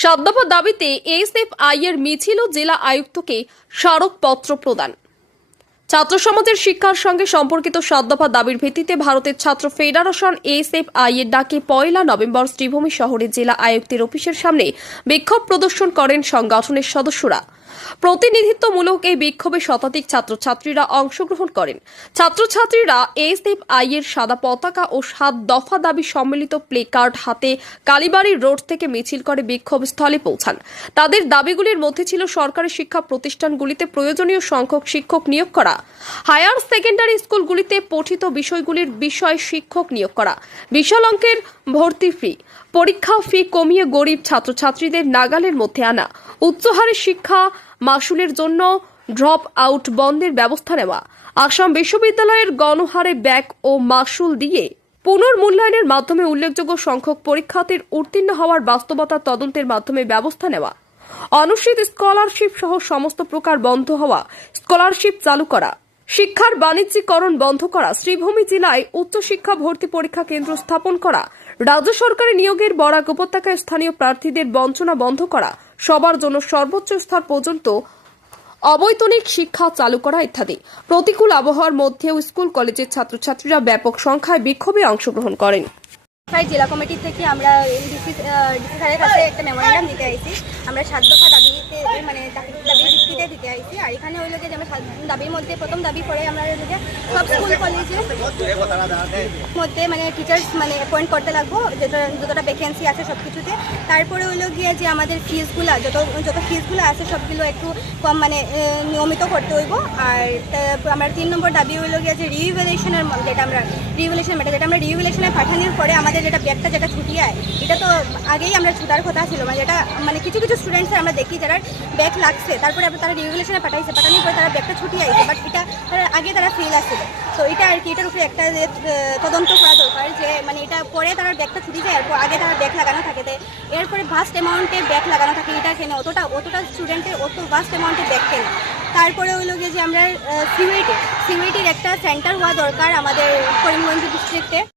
সাত দাবিতে এসএফআই এর মিছিল জেলা আয়ুক্তকে স্মারকপত্র প্রদান। ছাত্র সমাজের শিক্ষার সঙ্গে সম্পর্কিত সাত দফা দাবির ভিত্তিতে ভারতের ছাত্র ফেডারেশন এসএফআই এর ডাকে পয়লা নভেম্বর শ্রীভূমি শহরে জেলা আয়ুক্তের অফিসের সামনে বিক্ষোভ প্রদর্শন করেন সংগঠনের সদস্যরা। প্রতিনিধিত্বমূলক এই বিক্ষোভে শতাধিক ছাত্রছাত্রীরা অংশগ্রহণ করেন। ছাত্রছাত্রীরা এসএফআই এর সাদা পতাকা ও সাত দফা দাবি সম্মিলিত প্লে কার্ড হাতে কালীবাড়ি রোড থেকে মিছিল করে বিক্ষোভ স্থলে পৌঁছান। তাদের দাবিগুলির মধ্যে ছিল সরকারি শিক্ষা প্রতিষ্ঠানগুলিতে প্রয়োজনীয় সংখ্যক শিক্ষক নিয়োগ করা। হায়ার সেকেন্ডারি স্কুলগুলিতে পঠিত বিষয়গুলির বিষয় শিক্ষক নিয়োগ করা। বিশাল অঙ্কের ভর্তি ফি, পরীক্ষা ফি কমিয়ে গরিব ছাত্রছাত্রীদের নাগালের মধ্যে আনা, উচ্চহারে শিক্ষা মাসুলের জন্য ড্রপ আউট বন্ধের ব্যবস্থা নেওয়া, আসাম বিশ্ববিদ্যালয়ের গণহারে ব্যাক ও মাসুল দিয়ে পুনর্মূল্যায়নের মাধ্যমে উল্লেখযোগ্য সংখ্যক পরীক্ষার্থীর উত্তীর্ণ হওয়ার বাস্তবতা তদন্তের মাধ্যমে ব্যবস্থা নেওয়া অনুষ্ঠিত স্কলারশিপ সহ সমস্ত প্রকার বন্ধ হওয়া স্কলারশিপ চালু করা শিক্ষার বাণিজ্যিকরণ বন্ধ করা শ্রীভূমি জেলায় উচ্চশিক্ষা ভর্তি পরীক্ষা কেন্দ্র স্থাপন করা রাজ্য সরকারের নিয়োগের বরাক উপত্যকায় স্থানীয় প্রার্থীদের বঞ্চনা বন্ধ করা সবার জন্য সর্বোচ্চ স্তর পর্যন্ত অবৈতনিক শিক্ষা চালু করা ইত্যাদি প্রতিকূল আবহাওয়ার মধ্যেও স্কুল কলেজের ছাত্রছাত্রীরা ব্যাপক সংখ্যায় বিক্ষোভে অংশগ্রহণ করেন জেলা কমিটি থেকে আমরা ডিসি স্যারের কাছে একটা মেমোরেন্ডাম দিতে আইছি। আমরা সাত দফা দাবিতে মানে দাবি ভিত্তিতে দিতে আইছি। আর এখানে হইল যে আমরা সাত, দাবির মধ্যে, প্রথম দাবি করে আমরা যে সব স্কুল, কলেজে মধ্যে মানে টিচার্স মানে অ্যাপয়েন্ট করতে লাগবো। যেটা, যতটা ভ্যাকেন্সি আছে সব কিছুতে তারপরে হইল গিয়ে যে আমাদের ফিজগুলো, যত যত ফিজগুলো আছে সবগুলো একটু কম মানে নিয়মিত করতে হইব। আর আমার তিন নম্বর দাবি হইল গিয়ে যে রিভ্যালুয়েশনের যেটা আমরা রিভ্যালুয়েশন যেটা আমরা রিভ্যালুয়েশনে পাঠানোর পরে আমাদের যেটা ব্যাগটা যেটা ছুটি আয়, এটা তো আগেই আমরা ছুটার কথা ছিল মানে যেটা মানে কিছু কিছু স্টুডেন্টস আমরা দেখি যারা ব্যাগ লাগছে, তারপরে তারা রিভ্যালুয়েশনে পাঠাইছে, পাঠানোর পরে তারা ব্যাগটা ছুটি আইছে বাট এটা তারা, আগে তারা ফেল আসছিল তো এটা আর কি, এটার উপরে একটা তদন্ত করা দরকার যে মানে এটা পরে তারা ব্যাগটা ছুটি যায়, এরপর আগে তারা ব্যাগ লাগানো থাকে তো এরপরে ভাস্ট অ্যামাউন্টে ব্যাগ লাগানো থাকে, এটা কেন? অতটা অতটা স্টুডেন্টের অত ভাস্ট অ্যামাউন্টে ব্যাগ কেন? তারপরে হলো গিয়ে যে আমরা সিউরিটি সিউরিটির একটা সেন্টার হওয়া দরকার আমাদের করিমগঞ্জ ডিস্ট্রিক্টে